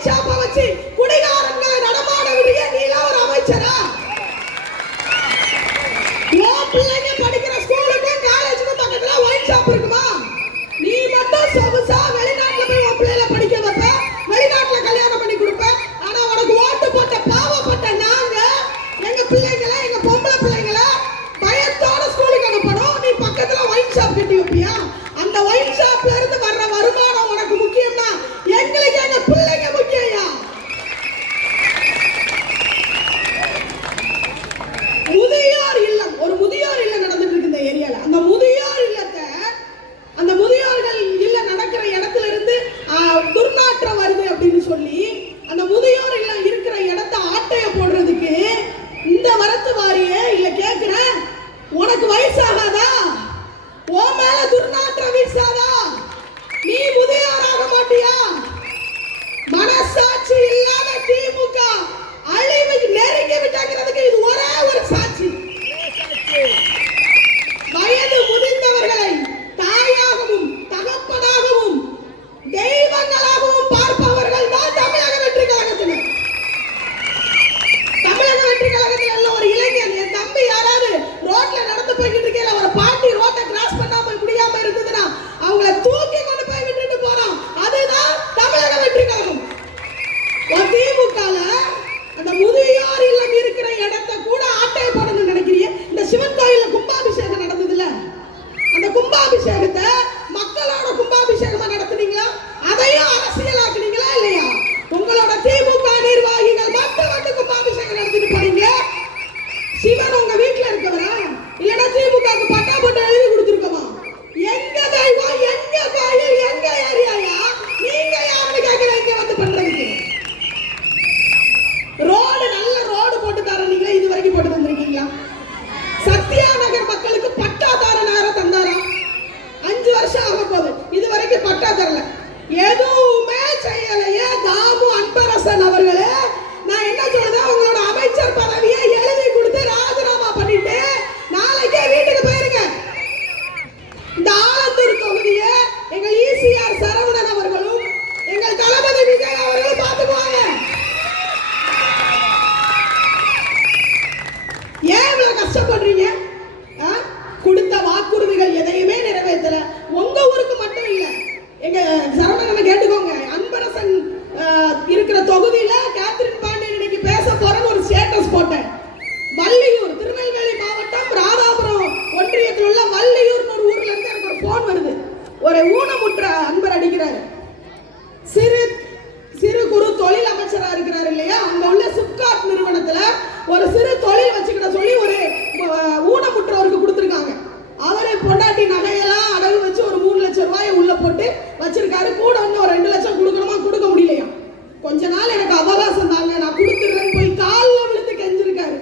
Wine ஷாப்பை வச்சு குடிகாரங்களை நடமாட விடுங்க. நீலாம் ஒரு அமைச்சரா? பிள்ளைங்க படிக்கிற ஸ்கூலுக்கும் காலேஜுக்கும் பக்கத்துல ஒயின் ஷாப் இருக்குமா? நீ மட்டும் சொகுசா வெளிநாட்டுல போய் உன் பிள்ளைல படிக்க வைப்ப, வெளிநாட்டுல கல்யாணம் பண்ணி கொடுப்ப. ஆனா உனக்கு ஓட்டு போட்ட பாவப்பட்ட நாங்க எங்க பிள்ளைங்களை, எங்க பொம்பளை பிள்ளைங்களை பயத்தோட ஸ்கூலுக்கு அனுப்பணும். நீ பக்கத்துல ஒயின் ஷாப் கட்டி வைப்பியா? அந்த ஒயின் ஷாப்ல இருந்து வர்ற வருமானம் உனக்கு முக்கியம்னா எங்களுக்கு எங்க பிள்ளைங்க முக்கியம்யா. முதியோர் இல்லம், ஒரு முதியோர் இல்லம் நடந்துட்டு இருக்கு இந்த ஏரியால. அந்த முதியோர் இல்லத்தை, அந்த முதியோர்கள் இல்லம் நடக்கிற இடத்துல இருந்து துர்நாற்றம் வருது அப்படின்னு சொல்லி அந்த முதியோர் இல்லம் இருக்கிற இடத்த ஆட்டைய போடுறதுக்கு இந்த வரத்து வாரியே இல்ல கேக்குறேன். உனக்கு வயசாகாதா? ஓ மேல துர்நாற்றம் வீசாதா? நீ முதியோராக மாட்டியா? மனசாட்சி இல்லாத திமுக அழிவுக்கு நெருங்கி விட்டாங்கிறதுக்கு இது ஒரே ஒரு சாட்சி. வயது முதிர்ந்தவர்களை தாயாகவும் தகப்பனாகவும் தெய்வங்களாகவும் பார்ப்பவர்கள் தான் தமிழக வெற்றி கழகத்தினர். தமிழக வெற்றி கழகத்தில் எல்லாம் ஒரு இளைஞன், என் தம்பி யாராவது ரோட்ல நடந்து போய்கிட்டு இருக்கேன், ஒரு பாட்டி ரோட்டை கிராஸ் பண்ணாம முடியாம இருந்ததுன்னா அவங்கள தூக்கி கொண்டு போய் விட்டுட்டு போறோம். அதுதான் தமிழக வெற்றி கழகம். திமுகல அந்த முதியோர் இல்லம் இருக்கிற இடத்தை கூட ஆட்டை போடணும்னு நினைக்கிறீங்க. இந்த சிவன் கோயில்ல கும்பாபிஷேகம் நடந்ததுல, அந்த கும்பாபிஷேகத்தை மக்களோட கும்பாபிஷேகமா நடத்துனீங்களா? அதையும் அரசியலாக்குனீங்களா இல்லையா? உங்களோட திமுக நிர்வாகிகள் மட்டும் வந்து கும்பாபிஷேகம் நடத்திட்டு போறீங்க. சிவன் உங்க வீட்டுல இருக்கவரா இல்லைன்னா திமுகக்கு பட்டா போட்டு எழுதி கொடுத்துருக்கோமா? எங்க தெய்வம், எங்க கோயில், எங்க ஏரியாயா? நீங்க யாருன்னு கேட்கிற இங்க வந்து பண்றதுக்கு? ரோடு நல்ல ரோடு போட்டு தரீங்களா? இது வரைக்கும் போட்டு தந்திருக்கீங்களா? சத்யா நகர் மக்களுக்கு பட்டா தர நேரம் தந்தாரா? 5 வருஷம் ஆக போகுது, இது வரைக்கும் பட்டா தரல. எதுவுமே செய்யலையே தாமு அன்பரசன் அவர்களே. நான் என்ன சொல்றேன், உங்களோட அமைச்சர் பதவியை எழுதி கொடுத்து ராஜினாமா பண்ணிட்டு நாளைக்கே வீட்டுக்கு போயிருங்க. இந்த ஆலந்தூர் தொகுதியை எங்கள் ஈசிஆர் சரவணன் அவர்களும் எங்கள் தளபதி விஜய் அவர்களும் பார்த்துக்குவாங்க. ஏன் இவ்வளவு கஷ்டப்படுறீங்க? கொடுத்த வாக்குறுதிகள் எதையுமே நிறைவேற்றல. உங்க ஊருக்கு மட்டும் இல்ல, எங்க சரவணனை கேட்டுக்கோங்க. அன்பரசன் இருக்கிற தொகுதியில கேத்ரின் பாண்டியன் இன்னைக்கு பேச போறேன்னு ஒரு ஸ்டேட்டஸ் போட்டேன். வள்ளியூர், திருநெல்வேலி மாவட்டம் ராதாபுரம் ஒன்றியத்தில் உள்ள வள்ளியூர்னு ஒரு ஊர்ல இருந்து எனக்கு ஒரு போன் வருது. ஒரு ஊனமுற்ற அன்பர் அடிக்கிறாரு. சிறு குறு தொழில் அமைச்சரா இருக்கிறாரு இல்லையா, அங்க உள்ள சிப்காட் நிறுவனத்துல ஒரு சிறு தொழில் வச்சுக்கிட்ட சொல்லி ஒரு ஊனமுற்றவருக்கு கொடுத்துருக்காங்க. அவரை பொண்டாட்டி நகையெல்லாம் அடகு வச்சு ஒரு 3 லட்சம் ரூபாயை உள்ள போட்டு வச்சிருக்காரு. கூட வந்து ஒரு 2 லட்சம் கொடுக்கணுமா, கொடுக்க முடியலையா. கொஞ்ச நாள் எனக்கு அவகாசம் தாங்க, நான் கொடுத்துடுறேன்னு போய் காலில் விழுந்து கெஞ்சிருக்காரு.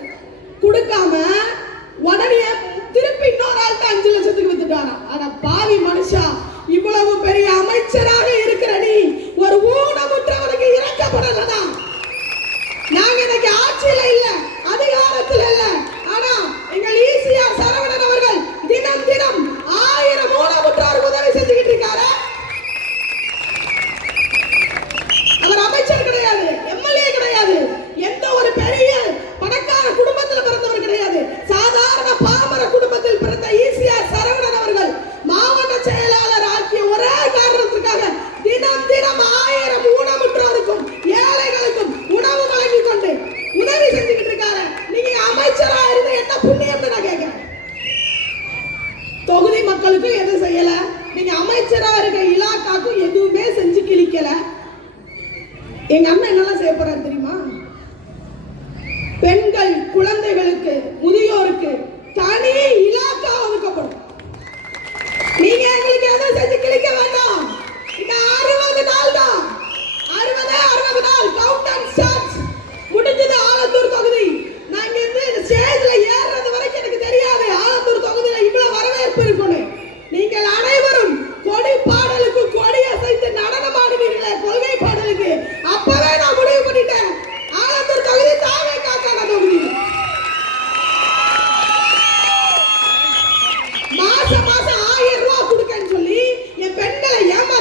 கொடுக்காம உடனே திருப்பி இன்னொரு ஆள்கிட்ட 5 லட்சத்துக்கு வித்துட்டாரா. ஆனா பாவி மனுஷா, இவ்வளவு பெரிய அமைச்சராக இருக்கிற நீ ஒரு ஊனமுற்றவனுக்கு இறக்கப்படலனா? நாங்க இன்னைக்கு ஆட்சியில இல்ல, அதிகாரத்தில் இல்ல, ஆனா எங்கள் ஈசிஆர் சரவணன் அவர்கள் தினம் தினம் 1000 ஊனமுற்றோருக்கு உதவி செஞ்சுக்கிட்டு இருக்காரு. அவர் அமைச்சர் கிடையாது, எம்எல்ஏ கிடையாது, எந்த ஒரு பெரிய பணக்கார குடும்பத்தில் பிறந்தவர் கிடையாது. சாதாரண பாமர குடும்பத்தில் பிறந்த ஈசிஆர் சரவணன் அவர்கள் மாவட்ட செயலாளர் ஆக்கிய ஒரே காரணத்திற்காக தினம் தினம் 1000 ஊனமுற்றோருக்கும் ஏழைகளுக்கும் உணவு வழங்கி கொண்டு உதவி செஞ்சுக்கிட்டு இருக்காரு. நீங்க அமைச்சரா இருந்து என்ன புண்ணியம்னு நான் கேட்கிறேன். தொகுதி மக்களுக்கு எதுவும் செய்யல, நீங்க அமைச்சரா இருக்க இலாக்காக்கும் எதுவுமே செஞ்சு கிழிக்கல. எங்க அண்ணன் என்னெல்லாம் செய்ய போறாரு தெரியுமா? பெண்கள், குழந்தைகளுக்கு, முதியோருக்கு தனி இலாக்கா ஒதுக்கப்படும். நீங்க எங்களுக்கு எதுவும் செஞ்சு கிழிக்க வேண்டாம். இந்த 60 நாள் தான், 60 நாள் கவுண்ட் அண்ட் ஸ்டார்ட் முடிஞ்சது. ஆலந்தூர் தொகுதி நான் இங்க இருந்து ஸ்டேஜ்ல ஏறுறது வரைக்கும் எனக்கு தெரியாது ஆலந்தூர் தொகுதியில இவ்வளவு வரவேற்பு இருக்குன்னு. நீங்கள் அனைவரும் கொடி பாடலுக்கு கொடி அசைத்து நடனம் ஆடுவீர்களே, கொள்கை பாடலுக்கு, அப்பவே நான் முடிவு பண்ணிட்டேன் ஆலந்தூர் தொகுதி தாவே காக்கான தொகுதி. மாசம் 1000 ரூபாய் கொடுக்கன்னு சொல்லி என் பெண்களை ஏமா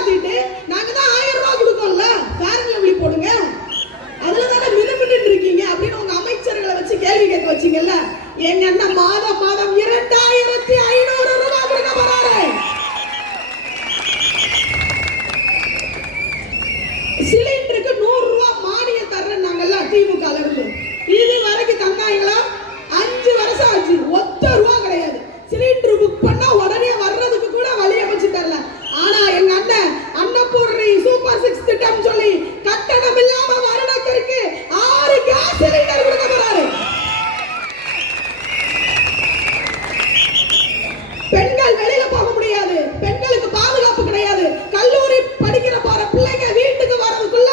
வச்சீங்கல்ல, எங்க அண்ணன் மாதம் மாதம் 2500 ரூபாய் கொடுக்க போறாரு. சிலிண்டருக்கு 100 ரூபாய் மானியம் தர்றேன்னாங்கல்ல திமுக இருந்து, இது வரைக்கும் தந்தாங்களா? 5 வருஷம் ஆச்சு, ஒத்த ரூபா கிடையாது. சிலிண்டர் புக் பண்ணா உடனே வர்றதுக்கு கூட வழி அமைச்சு தரல. ஆனா எங்க அண்ணன் அன்னபூர்ணி சூப்பர் 6 திட்டம் சொல்லி கட்டணம் இல்லாம வருடத்திற்கு 6 கேஸ் சிலிண்டர் கொடுக்க போறாரு. பெண்கள் வெளியில போக முடியாது, பெண்களுக்கு பாதுகாப்பு கிடையாது. கல்லூரி படிக்கிற போற பிள்ளைங்க வீட்டுக்கு வரதுக்குள்ள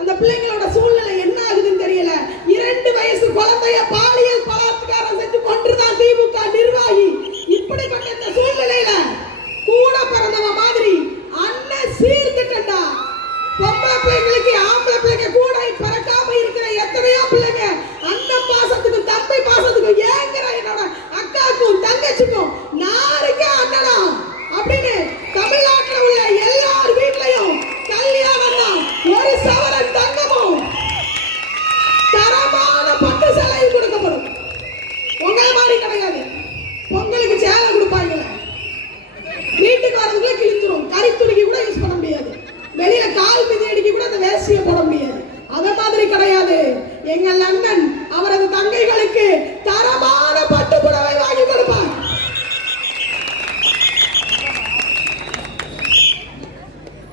அந்த பிள்ளைங்களோட சூழ்நிலை என்ன ஆகுதுன்னு தெரியல. 2 வயசு குழந்தைய பாலியல் பலாத்காரம் செஞ்சு கொன்றுதான் திமுக நிர்வாகி. இப்படிப்பட்ட இந்த சூழ்நிலையில கூட பிறந்தவ மாதிரி அண்ணன் சீர்திட்டா. பொம்பளை பிள்ளைங்களுக்கு ஆம்பளை பிள்ளைங்க கூட பிறக்காம இருக்கிற எத்தனையோ பிள்ளைங்க அண்ணன் பாசத்துக்கும் தம்பி பாசத்துக்கும் ஏங்குற என்னோட அக்காக்கும் தங்கச்சிக்கும் நாருக்கு அண்ணனா அப்படின்னு தமிழ்நாட்டில் உள்ள எல்லார் வீட்லயும் கல்யாணம் தான். ஒரு சவரன் தங்கமும் தரமான பட்டு சேலையும் கொடுக்கப்படும். உங்களை மாதிரி கிடையாது. பொங்கலுக்கு சேலை கொடுப்பாங்கல்ல, வீட்டுக்கு வரதுக்குள்ள கிழித்துரும். கறி துணிக்கு கூட யூஸ் பண்ண முடியாது. வெளியில கால் மிதி அடிக்க கூட அந்த வேஷ்டியை போட முடியாது. அத மாதிரி கிடையாது. எங்கள் அண்ணன் அவரது தங்கைகளுக்கு தரமான பட்டு புடவை வாங்கி கொடுப்பார்.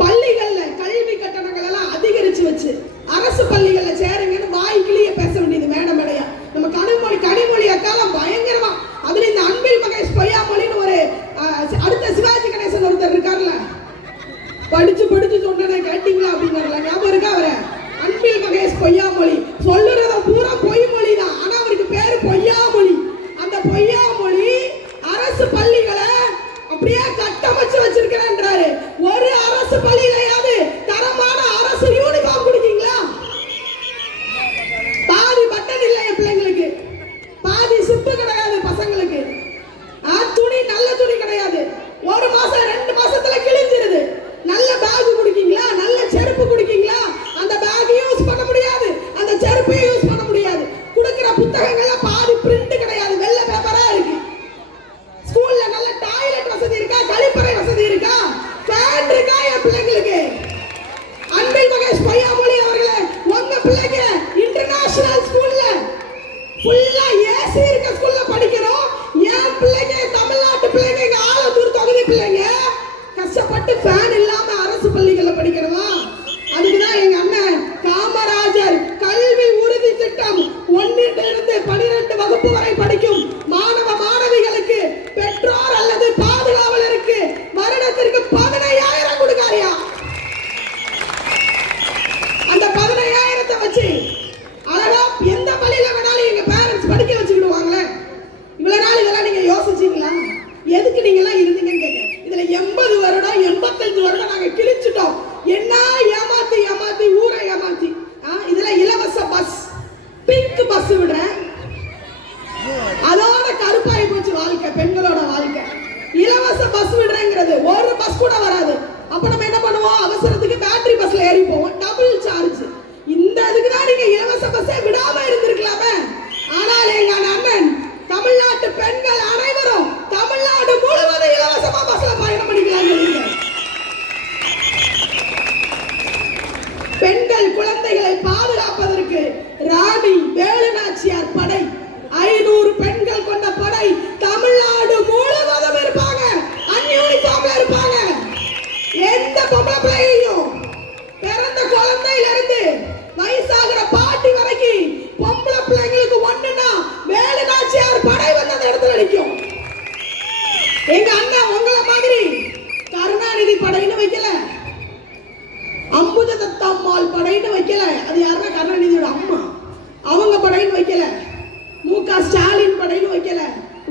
பள்ளிகள்ல கல்வி கட்டணங்கள் எல்லாம் அதிகரிச்சு வச்சு அரசு பள்ளிகள்ல சேருங்கன்னு வாய் கிளிய பேச வேண்டியது மேடம் மேடையா. நம்ம கனிமொழி அக்காலம் பயங்கரமா, அதுல இந்த அன்பில் மகேஷ் பொய்யாமொழின்னு ஒரு அடுத்த சிவாஜி கணேசன் ஒருத்தர் இருக்காருல்ல, படிச்சு சொன்னதை கேட்டீங்களா அப்படின்னாருல, ஞாபகம் இருக்கா? அவரை அன்பில் மகேஷ் பொய்யாமொழி சொல்லுறத பூரா பொய்மொழி தான். ஆனா அவருக்கு பேரு பொய்யாமொழி. அந்த பொய்யாமொழி அரசு பள்ளிகளை அப்படியே கட்டமைச்சு வச்சிருக்கிறேன்றாரு. ஒரு அரசு பள்ளியிலையாவது தரமான அரசு யூனிஃபார்ம் கொடுக்கீங்களா? பாதி பட்டன் இல்லை என் பிள்ளைங்களுக்கு, பாதி சிப்பு கிடையாது பசங்களுக்கு, துணி நல்ல துணி கிடையாது. 1 மாசம் 2 மாசத்துல கிழிஞ்சிருது. நல்ல பேக் குடிக்கீங்களா? நல்ல செருப்பு குடிக்கீங்களா? அந்த பேக் யூஸ் பண்ண முடியாது, அந்த செருப்பை யூஸ் பண்ண முடியாது. குடுக்கிற புத்தகங்கள்ல பாதி பிரிண்ட் கிடையாது, வெள்ளை பேப்பரா இருக்கு. ஸ்கூல்ல நல்ல டாய்லெட் வசதி இருக்கா? கழிப்பறை வசதி இருக்கா? ஃபேன் இருக்கா என் பிள்ளைங்களுக்கு? அன்பில் மகேஷ் பொய்யாமொழி அவர்களே, உங்க பிள்ளைங்க இன்டர்நேஷனல் ஸ்கூல்ல ஃபுல்லா ஏசி இருக்க ஸ்கூல்ல படிக்கிறோம். என் பிள்ளைங்க தமிழ்நாட்டு பிள்ளைங்க, ஆலத்தூர் தொகுதி பிள்ளைங்க கஷ்டப்பட்டு ஃபேன் இல்லாம அரசு பள்ளிகள்ல படிக்கிறதா? அதுக்குதான் எங்க அண்ணன் காமராஜர் கல்வி உறுதி திட்டம் 1 to 12 வகுப்பு வரை படிக்கும் மாணவ மாணவிகளுக்கு பெற்றோர் அல்லது பாதுகாவலருக்கு வருடத்திற்கு 15,000 கொடுக்காரியா? அந்த 15,000 வச்சு அழகா எந்த பள்ளியில வேணாலும் எங்க பேரண்ட்ஸ் படிக்க வச்சுக்கிடுவாங்களே. இவ்வளவு நாள் இதெல்லாம் நீங்க யோசிச்சீங்களா? எதுக்கு நீங்க எல்லாம் இருந்தீங்கன்னு கேட்டேன். இதுல 80 வருடம் 85 வருடம் நாங்க கிழிச்சிட்டோம். என்ன ஏமாத்தி ஊரை ஏமாத்தி. இதுல இலவச பஸ், பிங்க் பஸ் விடுறேன், அதோட கருப்பாய் போச்சு வாழ்க்கை, பெண்களோட வாழ்க்கை. இலவச பஸ் விடுறேங்கிறது ஒரு பஸ் கூட வராது. அப்ப நம்ம என்ன பண்ணுவோம்? அவசரத்துக்கு பேட்டரி பஸ்ல ஏறி போவோம், டபுள் சார்ஜ். இந்த இதுக்கு தான் நீங்க இலவச பஸ்ஸே விடாம இருந்திருக்கலாமே. ஆனால் எங்க அண்ணன் தமிழ்நாட்டு பெண்கள் அனைவரும் தமிழ்நாடு முழுவதும் இலவசமா பஸ்ல பயணம் பண்ணிக்கலாம். பெண்கள் குழந்தைகளை பாதுகாப்பதற்கு ராணி வேலுநாச்சியார் படை, 500 பெண்கள் கொண்ட படை தமிழ்நாடு முழுவதும் இருப்பாங்க. அன்யூனிஃபார்ம்ல இருப்பாங்க. எந்த பொம்பளை பிள்ளையும் பிறந்த குழந்தையில இருந்து வயசாகிற பாட்டி வரைக்கும் பொம்பளை பிள்ளைங்களுக்கு ஒண்ணுன்னா வேலுநாச்சியார் படை வந்து அந்த இடத்துல நிற்கும். எங்க அண்ணன் உங்களை மாதிரி கருணாநிதி படைன்னு வைக்கல, அம்புஜதத்தம்மாள் படைன்னு வைக்கல. அது யாருன்னா கருணாநிதியோட அம்மா, அவங்க படைன்னு வைக்கல. மு.க. ஸ்டாலின் படைன்னு வைக்கல.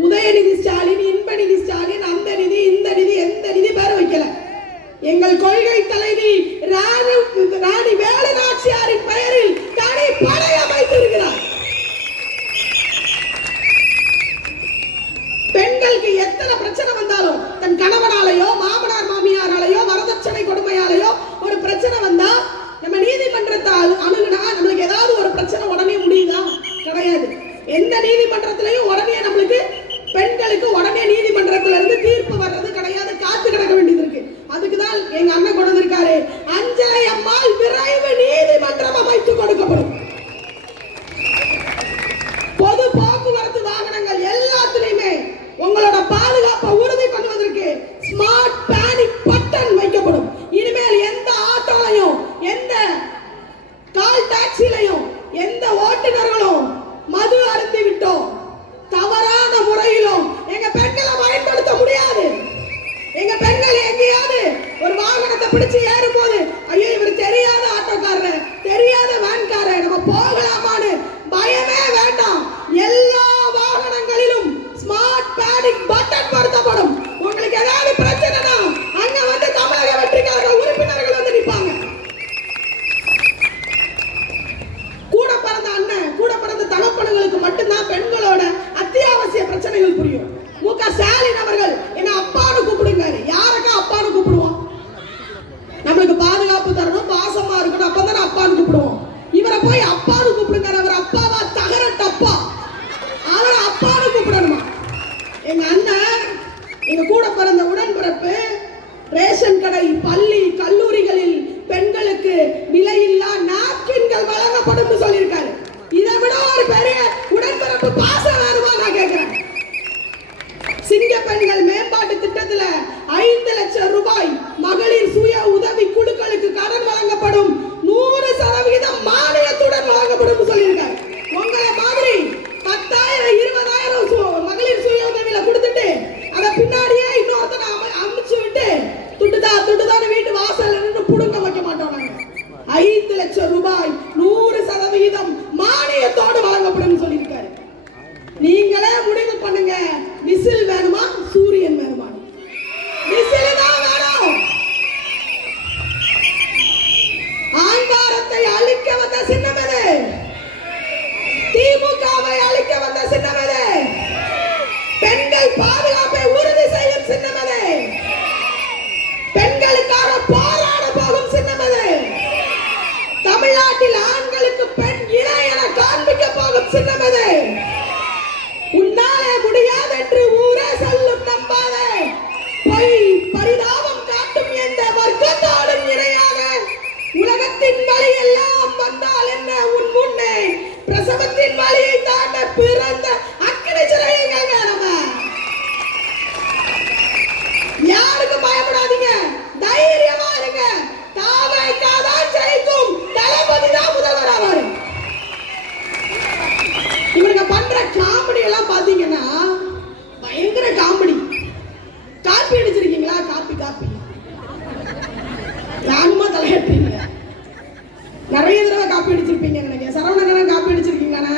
உதயநிதி ஸ்டாலின், இன்பநிதி ஸ்டாலின், அந்த நிதி இந்த நிதி எந்த நிதி பேரை வைக்கல. எங்கள் கொள்கை தலைவி ராணி வேலுநாச்சியாரின் பெயரில் தனி படை அமைத்திருக்கிறார். பெண்களுக்கு எத்தனை பிரச்சனை வந்தாலும், தன் கணவனாலேயோ மாமனார் மாமியாராலேயோ வரதட்சணை கொடுமையாலேயோ ஒரு பிரச்சனை வந்தா நம்ம நீதிமன்றத்தை அணுகுனா நம்மளுக்கு ஏதாவது ஒரு பிரச்சனை உடனே முடியுதா? கிடையாது. எந்த நீதிமன்றத்தில் அப்பான்னு கூப்பிடுவோம். இவரை போய் அப்பான்னு கூப்பிடுங்க. அவர் அப்பாவா? தகர டப்பா. அவரை அப்பான்னு கூப்பிடணுமா? எங்க அண்ணன், எங்க கூட பிறந்த உடன்பிறப்பு, ரேஷன் கடை, பள்ளி, கல்லூரிகளில் பெண்களுக்கு விலையில்லா நாப்கின்கள் வழங்கப்படும் சொல்லியிருக்காரு. இதை விட ஒரு பெரிய உடன்பிறப்பு பாசம் வேணுமா நான் கேட்கிறேன். சிங்க பெண்கள் மேம்பாட்டு திட்டத்துல 5 லட்சம் ரூபாய் மகளிர் சுய உதவி குழுக்களுக்கு கடன் வழங்கப்படும், 100% மானியத்துடன் வழங்கப்படும் சொல்லியிருக்காரு. உங்களை மாதிரி 10,000 20,000 மகளிர் சுய உதவியில கொடுத்துட்டு அத பின்னாடியே இன்னொருத்தனை அமுச்சு விட்டு துட்டுதான் வீட்டு வாசல்ல நின்று புடுங்க வைக்க மாட்டோம். 5 லட்சம் ரூபாய் 100% மானியத்தோடு வழங்கப்படும் சொல்லியிருக்காரு. நீங்களே முடிவு பண்ணுங்க, விசில் வேணுமா சூரியன் வேணுமா? விசில் தான் வேணும். ஆங்காரத்தை அழிக்க வந்த சின்னமது, திமுகவை அழிக்க வந்த சின்னமது, பெண்கள் பாதுகாப்பை உறுதி செய்யும் சின்னமது, பெண்களுக்காக போராட போகும் சின்னமது, தமிழ்நாட்டில் ஆண்களுக்கு பெண் இணை என காண்பிக்க போகும் சின்னமது. உன்னாலே முடியாது என்று ஊரே சொல்லும் நம்பாதே, பொய் பரிதாபம் காட்டும் எந்த வர்க்கத்தோடும் இணையாக உலகத்தின் வழி எல்லாம் வந்தால் என்ன உன் முன்னே பிரசவத்தின் வழியை தாண்ட பிறந்த அக்கினி சிறைகள் நம்ம. யாருக்கும் பயப்படாதீங்க, தைரியமா இருங்க. தாவேக்காதான் ஜெயிக்கும், தளபதி தான் முதல்வர் ஆவாரு. இவங்க பண்ற காமெடி எல்லாம் பாத்தீங்கன்னா பயங்கர காமெடி. காப்பி அடிச்சிருக்கீங்களா? காப்பி யாருமா தலையாட்டுறீங்க? நிறைய தடவை காப்பி அடிச்சிருப்பீங்க நினைக்கிறேன். சரவணன் காப்பி அடிச்சிருக்கீங்களாண்ணா?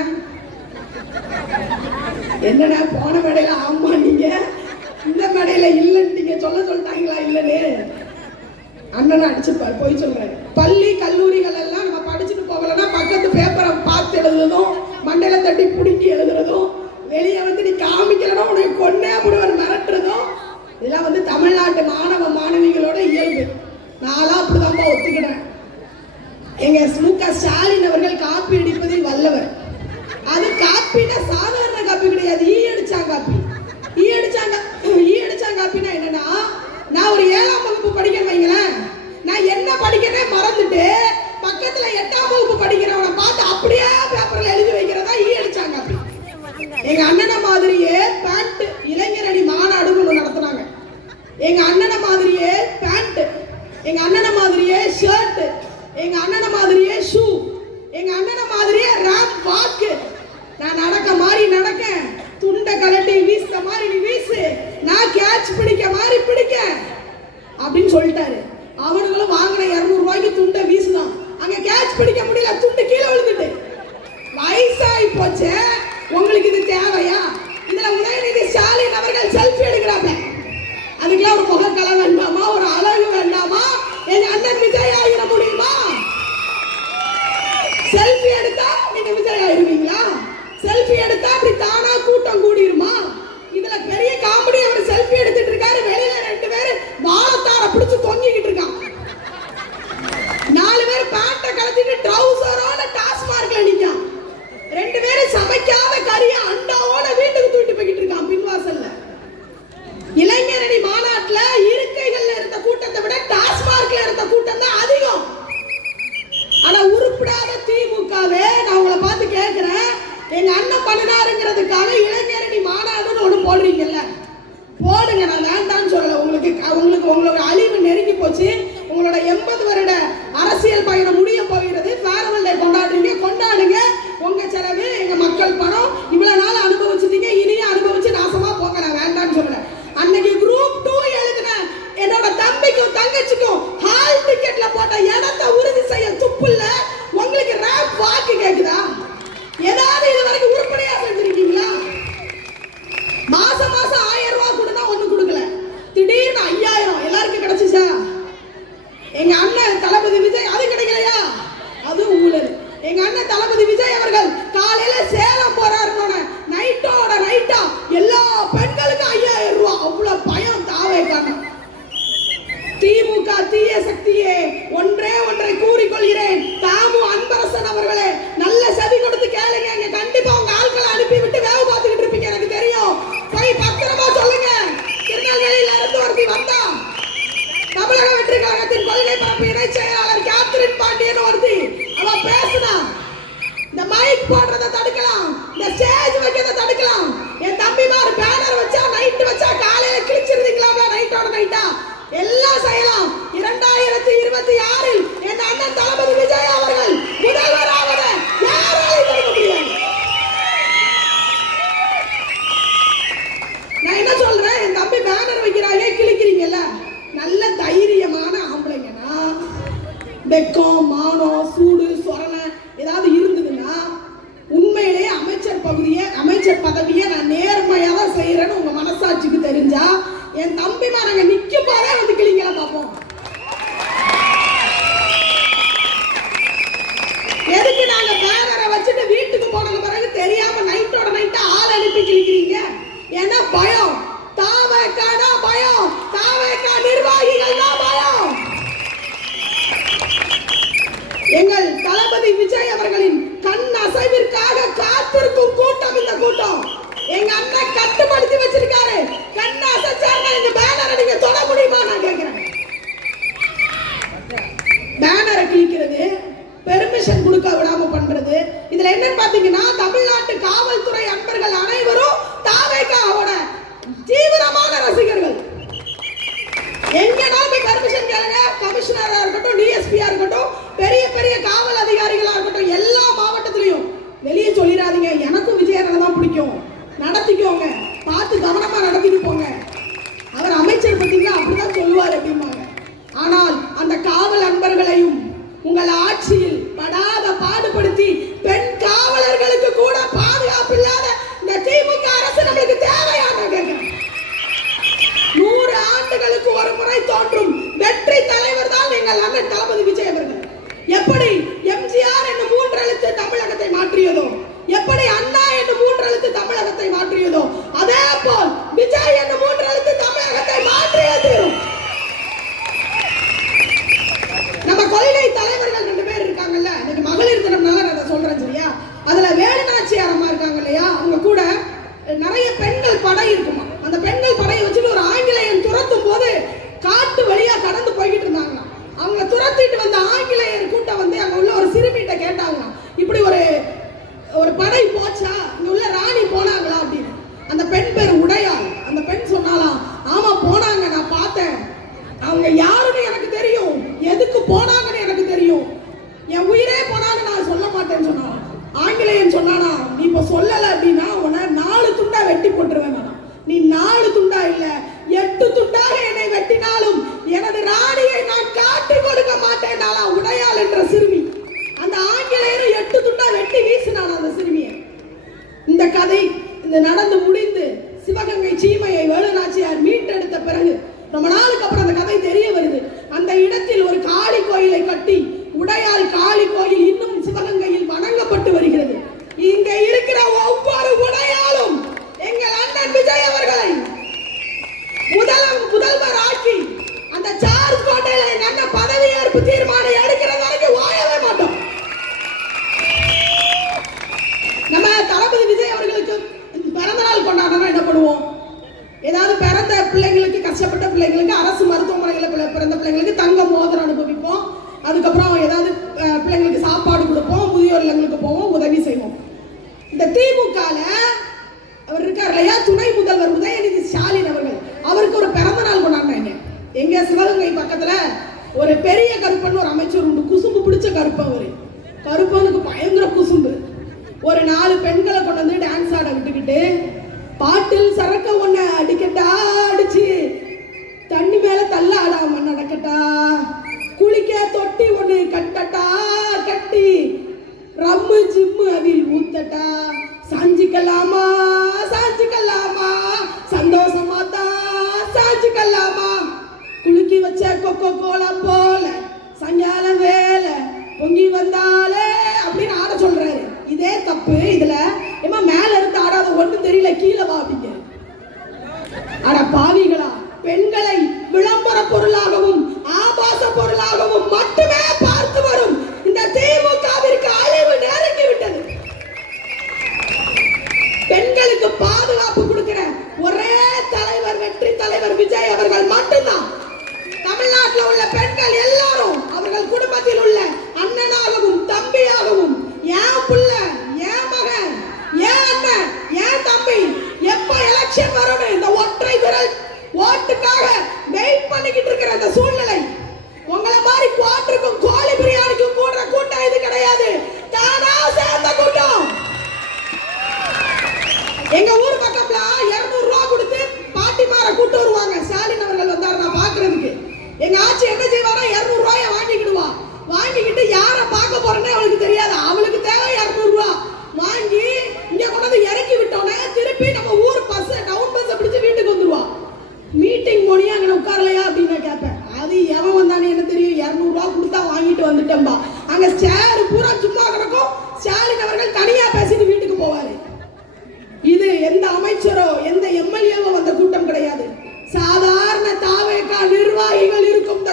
என்னண்ணா போன மேடையில ஆமா நீங்க, இந்த மேடையில இல்லைன்னு சொல்லிட்டாங்களா? இல்லன்னு அண்ணனை அடிச்சிருப்பாரு, போய் சொல்றாரு. பள்ளி கல்லூரிகள் எல்லாம் நம்ம படிச்சுட்டு போகலன்னா பக்கத்து பேப்பரை பார்த்து எழுதுறதும், மண்டையில தட்டி புடுங்கி எழுதுறதும், வெளியே வந்து நீ காமிக்கலன்னா உனக்கு கொன்னே அப்படிவர் மிரட்டுறதும், இதெல்லாம் தமிழ்நாட்டு மாணவ மாணவிகளோட இயல்பு. நான்லாம் அப்படிதான் ஒத்துக்கிறேன். எங்க மு.க. ஸ்டாலின் அவர்கள் காப்பி அடிப்பதில் வல்லவர். அது காப்பினா சாதாரண காப்பி கிடையாது, ஈ அடிச்சாங்க காப்பினா என்னன்னா, நான் ஒரு 7ஆம் வகுப்பு படிக்கிறேன் வைங்களேன், நான் என்ன படிக்கிறேன் மறந்துட்டு பக்கத்துல 8ஆம் வகுப்பு படிக்கிறவனை பார்த்து அப்படியே பேப்பர்ல எழுதி வைக்கிறதா ஈ அடிச்சாங்க காப்பி. எங்க அண்ணனை மாதிரியே பேண்ட் இளைஞர் அணி மாநாடு ஒன்று நடத்தினாங்க. எங்க அண்ணனை மாதிரியே பேண்ட், எங்க அண்ணனை மாதிரியே ஷர்ட், எங்க அண்ணனை மாதிரியே ஷூ, எங்க அண்ணனை மாதிரியே ரேப் வாக்கு. நான் நடக்க மாதிரி நடக்க, துண்டை கலட்டி வீசுற மாதிரி நீ வீசு, நான் கேட்ச் பிடிக்க மாதிரி பிடிக்க அப்படின்னு சொல்லிட்டாரு. அவனுங்களும் வாங்கின 200 ரூபாய்க்கு துண்டை வீசுதான். அங்க கேட்ச் பிடிக்க முடியல, துண்டு கீழே விழுந்துட்டு. வயசாகி போச்சு, உங்களுக்கு இது தேவையா? இதுல உதயநிதி ஸ்டாலின் அவர்கள் செல்ஃபி எடுக்கிறாங்க. அதுக்கெல்லாம் ஒரு முகக்கலை வேண்டாமா? ஒரு அழகு வேண்டாமா? எங்க அண்ணன் விஜய் ஆகிட முடியுமா? செல்ஃபி எடுத்தா நீங்க விஜய் ஆயிடுவீங்களா? செல்ஃபி எடுத்தா அப்படி தானா கூட்டம் கூடிருமா? இதுல பெரிய காமெடி, அவர் செல்ஃபி எடுத்துட்டு இருக்காரு, வெளியில 2 பேர் வாழத்தார பிடிச்சு தொங்கிக்கிட்டு இருக்கான். 4 பேர் பேண்ட கலத்திட்டு ட்ரவுசரோட டாஸ்மார்க்ல நிக்கான். 2 பேர் சமைக்காத கறிய அண்டாவோட வீட்டுக்கு தூக்கிட்டு போய்கிட்டு இருக்கான் பின்வாசல்ல. இளைஞரணி மாநாட்டுல இருக்கைகள்ல இருந்த கூட்டத்தை விட டாஸ்மார்க்ல இருந்த கூட்டம் தான் அதிகம். ஆனா உருப்படாத திமுகவே நான் உங்களை பார்த்து கேட்கிறேன், எங்க அண்ணன் பண்ணினாருங்கிறதுக்காக இளைஞரணி மாநாடுன்னு ஒண்ணு போடுறீங்கல்ல, போடுங்க. நான் வேண்டான்னு சொல்லல. உங்களுக்கு உங்களோட அழிவு நெருங்கி போச்சு. உங்களோட 80 வருட அரசியல் பயணம் முடிய போகிறது. ஃபேர்வெல் டே கொண்டாடுங்க. உங்க செலவு, எங்க மக்கள் பணம். இவ்வளவு நாள் அனுபவிச்சிட்டீங்க, இனியும் அனுபவிச்சு நாசமா போங்க. நான் வேண்டான்னு சொல்லல. அன்னைக்கு குரூப் 2 எழுதின என்னோட தம்பிக்கும் தங்கச்சிக்கும் ஹால் டிக்கெட்ல போட்ட இடத்தை உறுதி செய்ய துப்புல்ல. உங்களுக்கு ரேப் வாக்கு கேக்குதா? ஏதாவது இது வரைக்கும் உருப்படியா செஞ்சிருக்கீங்களா? மாசம் 1000 ரூபாய் கொடுனா ஒண்ணு கொடுக்கல, திடீர்னு 5000 எல்லாருக்கும் கிடைச்சிச்சா? எங்க அண்ணன் தளபதி விஜய் அது கிடைக்கலையா? அது ஊழல். எங்க அண்ணன் தளபதி விஜய் அவர்கள் காலையில சேலம் போறாருன்னு நைட்டோட நைட்டா எல்லா பெண்களுக்கும் 5000 ரூபாய். அவ்வளவு பயம் தாவேக்கான. திமுக தீய சக்தியே, ஒன்றை கூறிக்கொள்கிறேன், தாமு நாங்க பேனரை வச்சுட்டு வீட்டுக்கு போனது பிறகு தெரியாம நைட்டோட நைட்டா ஆள் அனுப்பி கிழிக்கிறீங்க? ஏன்னா பயம். தாவேக்கானா பயம், தாவேக்கா நிர்வாகிகள் தான் பயம். எங்கள் தளபதி விஜய் அவர்களின் கண் அசைவிற்காக காத்திருக்கும் கூட்டம் இந்த கூட்டம். எங்க அண்ணன் கட்டுப்படுத்தி வச்சிருக்காரு. கண் அசைச்சாருன்னா எங்க பேனரை நீங்க தொட முடியுமா நான் கேட்கிறேன். பேனரை கிழிக்கிறது, பெர்மிஷன் கொடுக்க விடாம பண்றது, இதுல என்னன்னு பாத்தீங்கன்னா தமிழ்நாட்டு காவல்துறை அன்பர்கள் அனைவரும் தாவேக்காவோட தீவிரமான ரசிகர்கள். எங்கனாலும் பெர்மிஷன் கேளுங்க. கமிஷனரா இருக்கட்டும், டிஎஸ்பியா இருக்கட்டும், பெரிய பெரிய காவல் அதிகாரிகளா இருக்கட்டும், எல்லா மாவட்டத்திலையும் வெளியே சொல்லிடாதீங்க எனக்கும் விஜயனை தான் பிடிக்கும், நடத்திக்கோங்க, பார்த்து கவனமா நடத்திட்டு போங்க. அவர் அமைச்சர் பார்த்தீங்கன்னா அப்படிதான் சொல்லுவார் அப்படிம்பாங்க. ஆனால் அந்த காவல் அன்பர்களையும் உங்கள் ஆட்சியில் படாத பாடுபடுத்தி பெண் காவலர்களுக்கு கூட பாதுகாப்பு இல்லாத இந்த திமுக அரசு நம்மளுக்கு தேவையான கேட்கிறேன். 100 ஆண்டுகளுக்கு ஒரு முறை தோன்றும் வெற்றி தலைவர் தான் எங்கள் அண்ணன் தளபதி விஜய் அவர்கள். எப்படி எம்ஜிஆர் என்று 3 எழுத்து தமிழகத்தை மாற்றியதோ, எப்படி அண்ணா என்று 3 எழுத்து தமிழகத்தை மாற்றியதோ, அதே போல் விஜய் என்று 3 எழுத்து தமிழகத்தை மாற்றியது. நம்ம கொள்கை தலைவர்கள் 2 பேர் இருக்காங்கல்ல, இன்னைக்கு மகளிர் தினம்னால நான் சொல்றேன் சரியா. அதுல வேலுநாச்சியார் அம்மா இருக்காங்க இல்லையா, அவங்க கூட நிறைய பெண்கள் படை இருக்குமா. அந்த பெண்கள் படையை வச்சுட்டு ஒரு ஆங்கிலேயன் துரத்தும் போது காட்டு வழியா கடந்து போய்கிட்டு இருந்தாங்க. அவங்க துரத்திட்டு வந்த ஆங்கிலேயர் கூட்டம் வந்து அங்க உள்ள ஒரு சிறுமிகிட்ட கேட்டாங்க, இப்படி ஒரு படை போச்சா, இங்க உள்ள ராணி போனாங்களா அப்படின்னு. அந்த பெண் பேர் உடையாள். அந்த பெண் சொன்னாலாம், ஆமா போனாங்க, நான் பார்த்தேன், அவங்க யாருன்னு எனக்கு தெரியும், எதுக்கு போனாங்கன்னு எனக்கு தெரியும், என் உயிரே போனாலும் நான் சொல்ல மாட்டேன்னு சொன்னான். ஆங்கிலேயன் சொன்னானா, நீ இப்ப சொல்லல அப்படின்னா உன்னை 4 துண்டா வெட்டி போட்டுருவேன். நீ 4 துண்டா இல்ல 8 துண்டாக என்னை வெட்டினாலும் எனது ராணியை நான் காட்டி கொடுக்க மாட்டேன் உடையாள் என்ற சிறுமி. அந்த ஆங்கிலேயர் 8 துண்டா வெட்டி வீசினான் அந்த சிறுமியை. இந்த கதை இந்த நடந்து முடிந்து சிவகங்கை சீமையை வேலுநாச்சியார் மீட்டெடுத்த பிறகு ரொம்ப நாளுக்கு அப்புறம் அந்த கதை தெரிய வருது. அந்த இடத்தில் ஒரு காளி கோயிலை கட்டி உடையாள் காளி கோயில் இன்னும் சிவகங்கையில் வணங்கப்பட்டு வருகிறது. இங்க இருக்கிற ஒவ்வொரு உடையாளும் எங்கள் அண்ணன் விஜய் அவர்களை முதல்வர் ஆக்கி அந்த சார்ஜ் கோட்டையில எங்க அண்ணன் பதவியேற்பு தீர்மானம் எடுக்கிற வரைக்கும் வாழவே மாட்டோம். நம்ம தளபதி விஜய் அவர்களுக்கு பிறந்த நாள் கொண்டாடணும் என்ன பண்ணுவோம்? ஏதாவது பிறந்த பிள்ளைங்களுக்கு, கஷ்டப்பட்ட பிள்ளைங்களுக்கு, அரசு மருத்துவமனைகளில் பிறந்த பிள்ளைங்களுக்கு தங்க மோதிரம் அனுபவிப்போம். அதுக்கப்புறம் ஏதாவது பிள்ளைங்களுக்கு சாப்பாடு கொடுப்போம், முதியோர் இல்லங்களுக்கு போவோம், உதவி செய்வோம். இந்த திமுகல அவர் இருக்கார் இல்லையா, துணை முதல்வர் உதயநிதி ஸ்டாலின் அவர்கள், அவருக்கு ஒரு பிறந்த நாள் கொண்டாடினாங்க. எங்க சிவகங்கை பக்கத்துல ஒரு பெரிய கருப்பன் ஒரு அமைச்சர் உண்டு, குசும்பு பிடிச்ச கருப்பன். அவரு கருப்பனுக்கு பயங்கர குசும்பு. ஒரு 4 பெண்களை கொண்டு வந்து டான்ஸ் ஆட விட்டுக்கிட்டு, பாட்டில் சரக்க ஒண்ணு அடிக்கட்டா அடிச்சு, தண்ணி மேல தள்ள ஆடாம நடக்கட்டா, குளிக்க தொட்டி ஒண்ணு கட்டட்டா கட்டி, ரம்மு ஜிம்மு அதில் ஊத்தட்டா, சாஞ்சிக்கலாமா சாஞ்சிக்கலாமா, சந்தோஷமா தான் சாஞ்சிக்கலாமா, குலுக்கி வச்ச கொக்கோ கோலா போல சாயங்காலம் வேலை பொங்கி வந்தாலே அப்படின்னு ஆட சொல்றாரு. இதே தப்பு. இதுல ஏமா மேல இருந்து ஆடாத ஒண்ணு தெரியல, கீழே வா அப்படிங்க. ஆனா பாவிகளா, பெண்களை விளம்பர பொருளாகவும் ஆபாச பொருளாகவும் மட்டுமே பார்த்து வரும் இந்த திமுகவிற்கு அழிவு நெருங்கி விட்டது. பெண்களுக்கு பாதுகாப்பு கொடுக்கிற ஒரே தலைவர் வெற்றி தலைவர் விஜய் அவர்கள் மட்டும்தான். தமிழ்நாட்டில் உள்ள பெண்கள் எல்லாரும் அவர்கள் குடும்பத்தில் உள்ள அண்ணனாகவும் தம்பியாகவும்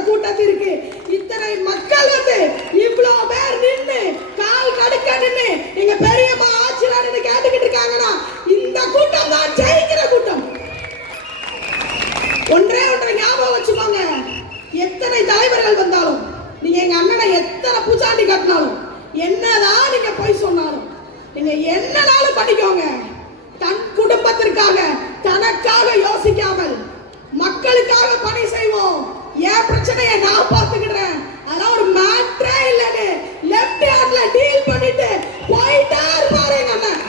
கூட்டத்திற்கு இத்தனை மக்கள் வந்து இவ்வளவு பேர் நின்னு கால் கடுக்க நின்னு எங்க பெரியம்மா ஆட்சியாளர்னு கேட்டுக்கிட்டு இருக்காங்கன்னா இந்த கூட்டம் தான் ஜெயிக்கிற கூட்டம். ஒன்றே ஞாபகம் வச்சுக்கோங்க, எத்தனை தலைவர்கள் வந்தாலும் நீங்க எங்க அண்ணனை எத்தனை பூச்சாண்டி கட்டினாலும் என்னதான் நீங்க போய் சொன்னாலும் நீங்க என்னனாலும் பண்ணிக்கோங்க. தன் குடும்பத்திற்காக தனக்காக யோசிக்காமல் மக்களுக்காக பணி செய்வோம். என் பிரச்சனையை நான் பார்த்துக்கிறேன், அதெல்லாம் ஒரு மேட்டரே இல்லைன்னு லெஃப்ட் ஹேண்ட்ல டீல் பண்ணிட்டு போயிட்டே இருப்பாரு எங்க அண்ணன்.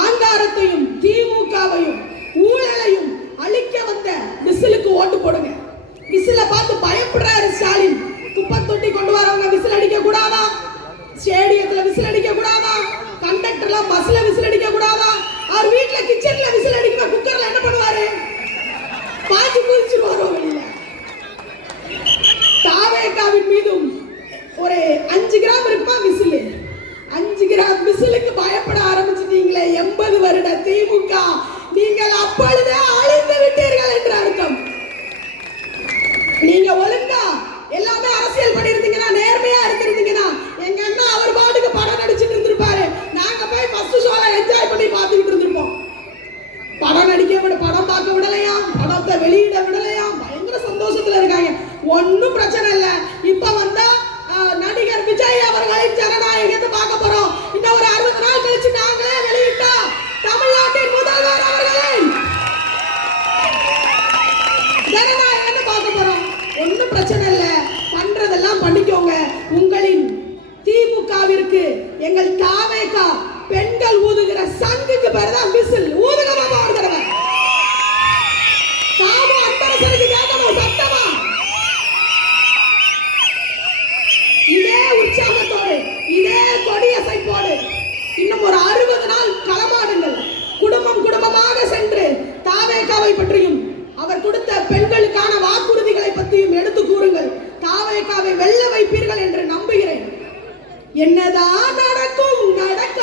ஆங்காரத்தையும் திமுகவையும் ஊழலையும் அழிக்க வந்த விசிலுக்கு ஓட்டு போடுங்க. விசில பார்த்து பயப்படுறாரு ஸ்டாலின். குப்பை தொட்டி கொண்டு வரவங்க விசில் அடிக்க கூடாதா? ஸ்டேடியத்துல விசில் அடிக்க கூடாதா? கண்டக்டர்லாம் பஸ்ல விசில் அடிக்க கூடாதா? அவர் வீட்ல கிச்சன்ல விசில் அடிக்க குக்கர்ல என்ன பண்ணுவாரு? பாஞ்சு குதிச்சிருவாரோ வெளியில. தாவேகாவின் மீதும் ஒரு 5 கிராம் இருக்குமா விசில், 5 கிராம் விசிலுக்கு பயப்பட ஆரம்பிச்சிட்டீங்களே 80 வருட திமுக, நீங்கள் அப்பொழுதே அழிந்து விட்டீர்கள் என்று அர்த்தம். நீங்க ஒழுங்கா எல்லாமே அரசியல் பண்ணிருந்தீங்கன்னா, நேர்மையா இருந்திருந்தீங்கன்னா எங்க அண்ணா அவர் பாட்டுக்கு படம் நடிச்சிட்டு இருந்திருப்பாரு. நாங்க போய் ஃபர்ஸ்ட் ஷோல என்ஜாய் பண்ணி பார்த்துக்கிட்டு இருந்திருப்போம். படம் நடிக்க விட, படம் பார்க்க விடலையா, படத்தை வெளியிட விடலையா, பயங்கர சந்தோஷத்துல இருக்காங்க. ஒன்னும் பிரச்சனை இல்ல. இப்ப வந்தா நடிகர் விஜய் அவர்களின் ஜனநாயகத்தை பார்க்க போறோம். இன்னும் ஒரு 60 நாள் கழிச்சு நாங்களே வெளியிட்டா தமிழ்நாட்டின் முதல்வர் அவர்களின் ஜனநாயகத்தை பார்க்க போறோம். ஒன்னும் பிரச்சனை இல்ல, பண்றதெல்லாம் பண்ணிக்கோங்க. உங்களின் திமுகவிற்கு எங்கள் தாவேகா பெண்கள் ஊதுகிற சங்குக்கு பேர் தான் விசில். ஊதுக மாமா ஒரு தடவை. தாமோ அன்பரசனுக்கு கேட்கணும் சத்தமா. இதே உற்சாகத்தோடு, இதே கொடியசைப்போடு இன்னும் ஒரு 60 நாள் களமாடுங்கள். குடும்பம் குடும்பமாக சென்று தாவேகாவை பற்றியும் அவர் கொடுத்த பெண்களுக்கான வாக்குறுதிகளை பற்றியும் எடுத்து கூறுங்கள். தாவேகாவை வெல்ல வைப்பீர்கள் என்று நம்புகிறேன். என்னதான் நடக்கும் நடக்க